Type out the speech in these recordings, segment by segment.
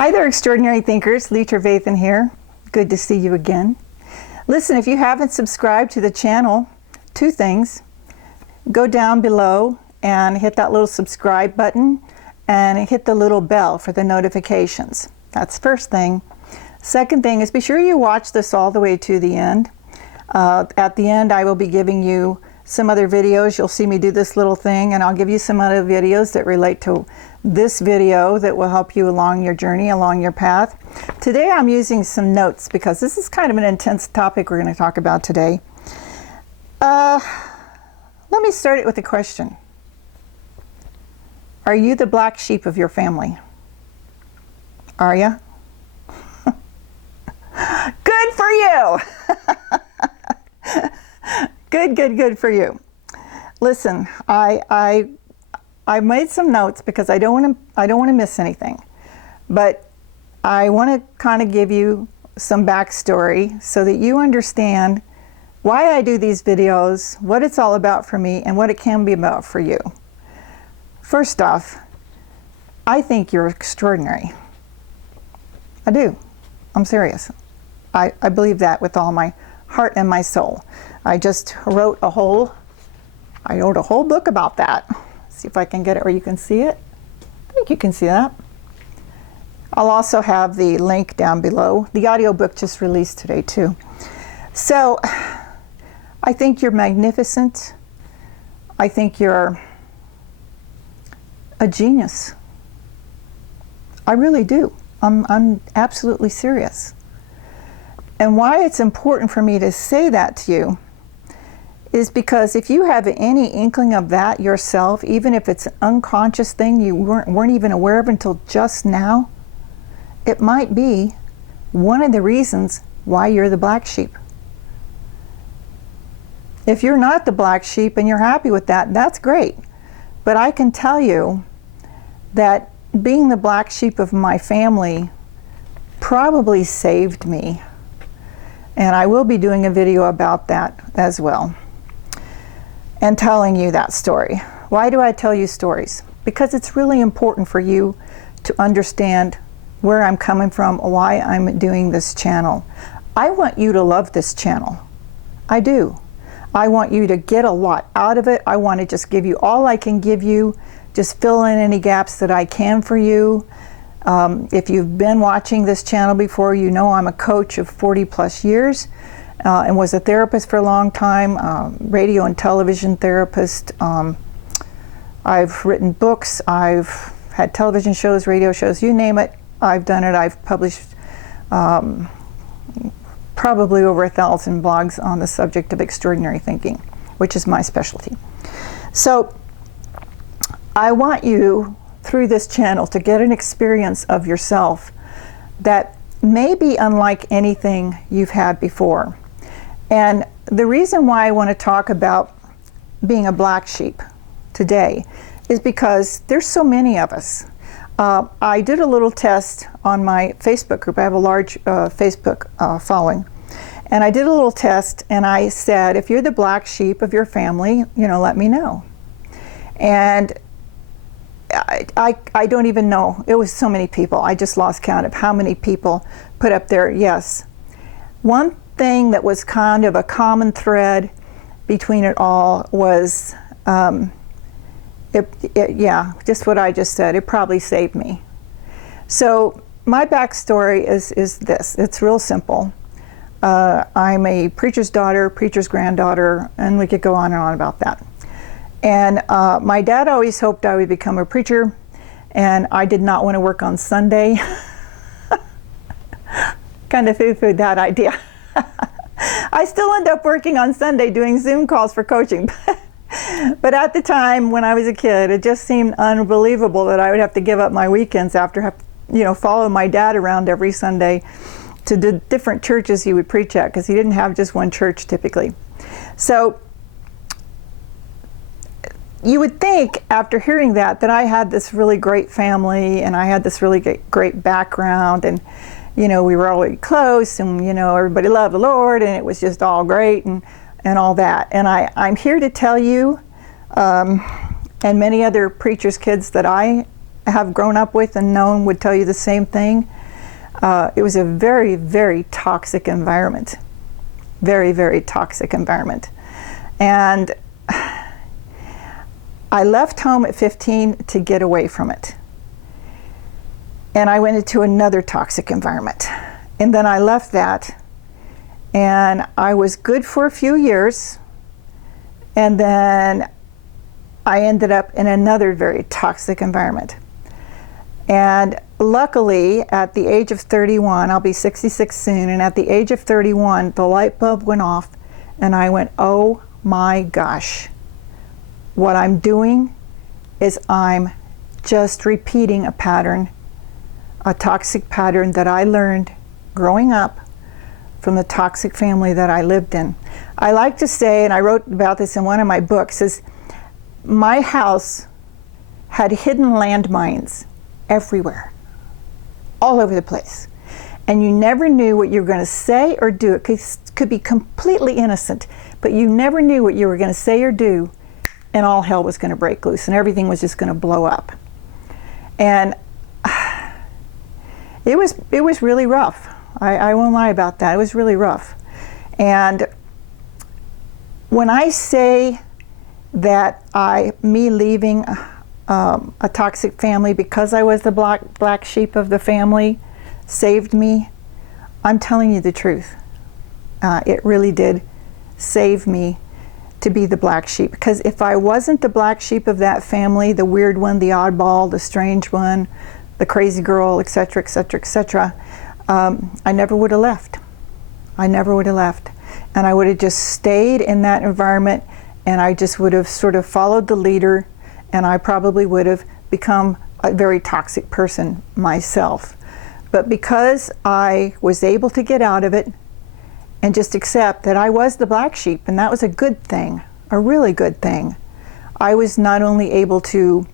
Hi there, extraordinary thinkers. Lee Travathan here. Good to see you again. Listen, if you haven't subscribed to the channel, two things. Go down below and hit that little subscribe button and hit the little bell for the notifications. That's the first thing. Second thing is be sure you watch this all the way to the end. At the end, I will be giving you some other videos. You'll see me do this little thing, and I'll give you some other videos that relate to this video that will help you along your journey, along your path. Today I'm using some notes because this is kind of an intense topic we're going to talk about today. Let me start it with a question. Are you the black sheep of your family? Are you? Good for you! Good for you. Listen, I made some notes because I don't want to miss anything, but I want to kind of give you some backstory so that you understand why I do these videos, what it's all about for me, and what it can be about for you. First off, I think you're extraordinary. I do. I'm serious. I believe that with all my heart and my soul. I just wrote a whole book about that. See if I can get it where you can see it. I think you can see that. I'll also have the link down below. The audiobook just released today too. So I think you're magnificent. I think you're a genius. I really do. I'm absolutely serious. And why it's important for me to say that to you is because if you have any inkling of that yourself, even if it's an unconscious thing you weren't even aware of until just now, it might be one of the reasons why you're the black sheep. If you're not the black sheep and you're happy with that, that's great. But I can tell you that being the black sheep of my family probably saved me. And I will be doing a video about that as well and telling you that story. Why do I tell you stories? Because it's really important for you to understand where I'm coming from, why I'm doing this channel. I want you to love this channel. I do. I want you to get a lot out of it. I want to just give you all I can give you, just fill in any gaps that I can for you. If you've been watching this channel before, you know I'm a coach of 40 plus years and was a therapist for a long time, radio and television therapist. I've written books, I've had television shows, radio shows, you name it, I've done it. I've published probably over 1,000 blogs on the subject of extraordinary thinking, which is my specialty. So I want you through this channel to get an experience of yourself that may be unlike anything you've had before. And the reason why I want to talk about being a black sheep today is because there's so many of us. I did a little test on my Facebook group. I have a large Facebook following. And I did a little test and I said, if you're the black sheep of your family, let me know. And I don't even know. It was so many people. I just lost count of how many people put up there yes. One thing that was kind of a common thread between it all was, just what I just said. It probably saved me. So my backstory is this. It's real simple. I'm a preacher's daughter, preacher's granddaughter, and we could go on and on about that. And my dad always hoped I would become a preacher, and I did not want to work on Sunday. Kind of poo-pooed that idea. I still end up working on Sunday doing Zoom calls for coaching. But at the time when I was a kid, it just seemed unbelievable that I would have to give up my weekends after follow my dad around every Sunday to the different churches he would preach at, because he didn't have just one church typically. So you would think after hearing that I had this really great family and I had this really great background, and we were all close, and everybody loved the Lord, and it was just all great and all that. And I'm here to tell you, and many other preachers' kids that I have grown up with and known would tell you the same thing. It was a very, very toxic environment. Very, very toxic environment. And I left home at 15 to get away from it. And I went into another toxic environment. And then I left that, and I was good for a few years, and then I ended up in another very toxic environment. And luckily, at the age of 31, I'll be 66 soon, and at the age of 31, the light bulb went off, and I went, oh my gosh, what I'm doing is I'm just repeating a pattern, a toxic pattern that I learned growing up from the toxic family that I lived in. I like to say, and I wrote about this in one of my books, is my house had hidden landmines everywhere, all over the place. And you never knew what you were going to say or do. It could be completely innocent, but you never knew what you were going to say or do, and all hell was going to break loose, and everything was just going to blow up. And it was really rough. I won't lie about that. It was really rough. And when I say that me leaving a toxic family because I was the black sheep of the family saved me, I'm telling you the truth. It really did save me to be the black sheep. Because if I wasn't the black sheep of that family, the weird one, the oddball, the strange one, the crazy girl, etc., etc., etc., I never would have left. I never would have left. And I would have just stayed in that environment, and I just would have sort of followed the leader, and I probably would have become a very toxic person myself. But because I was able to get out of it and just accept that I was the black sheep, and that was a good thing, a really good thing, I was not only able to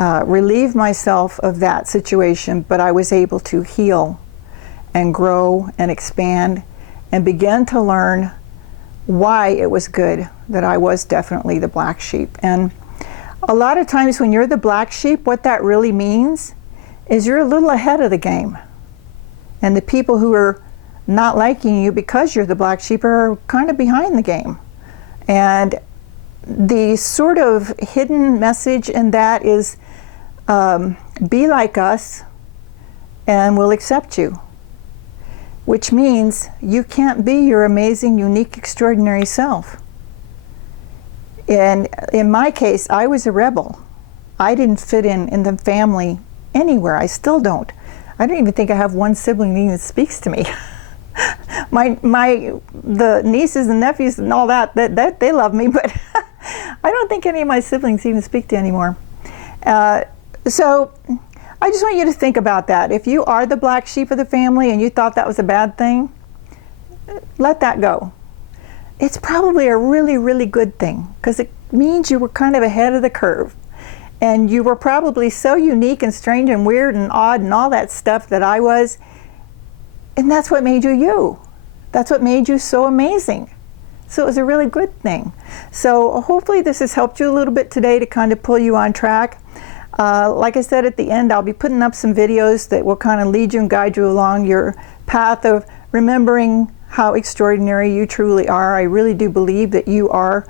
relieve myself of that situation, but I was able to heal and grow and expand and begin to learn why it was good that I was definitely the black sheep. And a lot of times when you're the black sheep, what that really means is you're a little ahead of the game. And the people who are not liking you because you're the black sheep are kind of behind the game. And the sort of hidden message in that is, be like us and we'll accept you. Which means you can't be your amazing, unique, extraordinary self. And in my case, I was a rebel. I didn't fit in the family anywhere. I still don't. I don't even think I have one sibling that even speaks to me. The nieces and nephews and all that they love me, but I don't think any of my siblings even speak to anymore. So I just want you to think about that. If you are the black sheep of the family and you thought that was a bad thing, let that go. It's probably a really, really good thing, because it means you were kind of ahead of the curve. And you were probably so unique and strange and weird and odd and all that stuff that I was. And that's what made you you. That's what made you so amazing. So it was a really good thing. So hopefully this has helped you a little bit today to kind of pull you on track. Like I said at the end, I'll be putting up some videos that will kind of lead you and guide you along your path of remembering how extraordinary you truly are. I really do believe that you are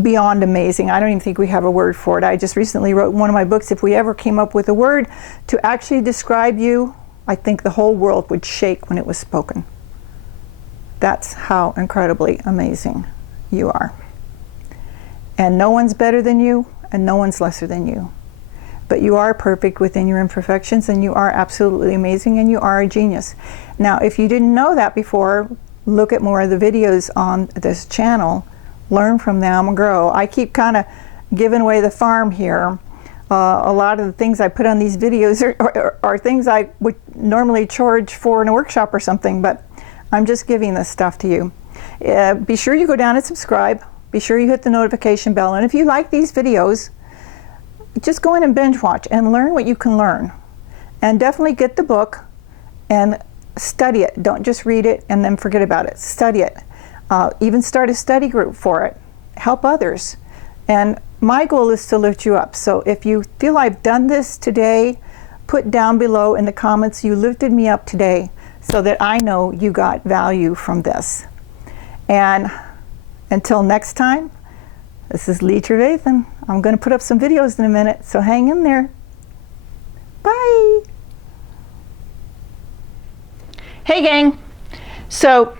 beyond amazing. I don't even think we have a word for it. I just recently wrote in one of my books, if we ever came up with a word to actually describe you, I think the whole world would shake when it was spoken. That's how incredibly amazing you are. And no one's better than you, and no one's lesser than you. But you are perfect within your imperfections, and you are absolutely amazing, and you are a genius. Now, if you didn't know that before, look at more of the videos on this channel, learn from them, grow. I keep kind of giving away the farm here. A lot of the things I put on these videos are things I would normally charge for in a workshop or something, but I'm just giving this stuff to you. Be sure you go down and subscribe. Be sure you hit the notification bell. And if you like these videos, just go in and binge watch and learn what you can learn. And definitely get the book and study it. Don't just read it and then forget about it. Study it. Even start a study group for it. Help others. And my goal is to lift you up. So if you feel I've done this today, put down below in the comments you lifted me up today, so that I know you got value from this. And until next time, this is Lee Travathan. I'm going to put up some videos in a minute, so hang in there. Bye. Hey gang, so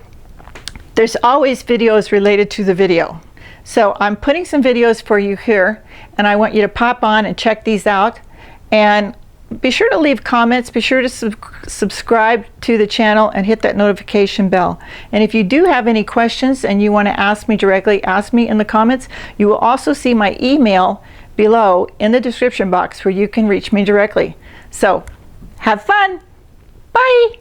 there's always videos related to the video. So I'm putting some videos for you here, and I want you to pop on and check these out. And be sure to leave comments, be sure to subscribe to the channel and hit that notification bell. And if you do have any questions and you want to ask me directly, ask me in the comments. You will also see my email below in the description box where you can reach me directly. So have fun. Bye.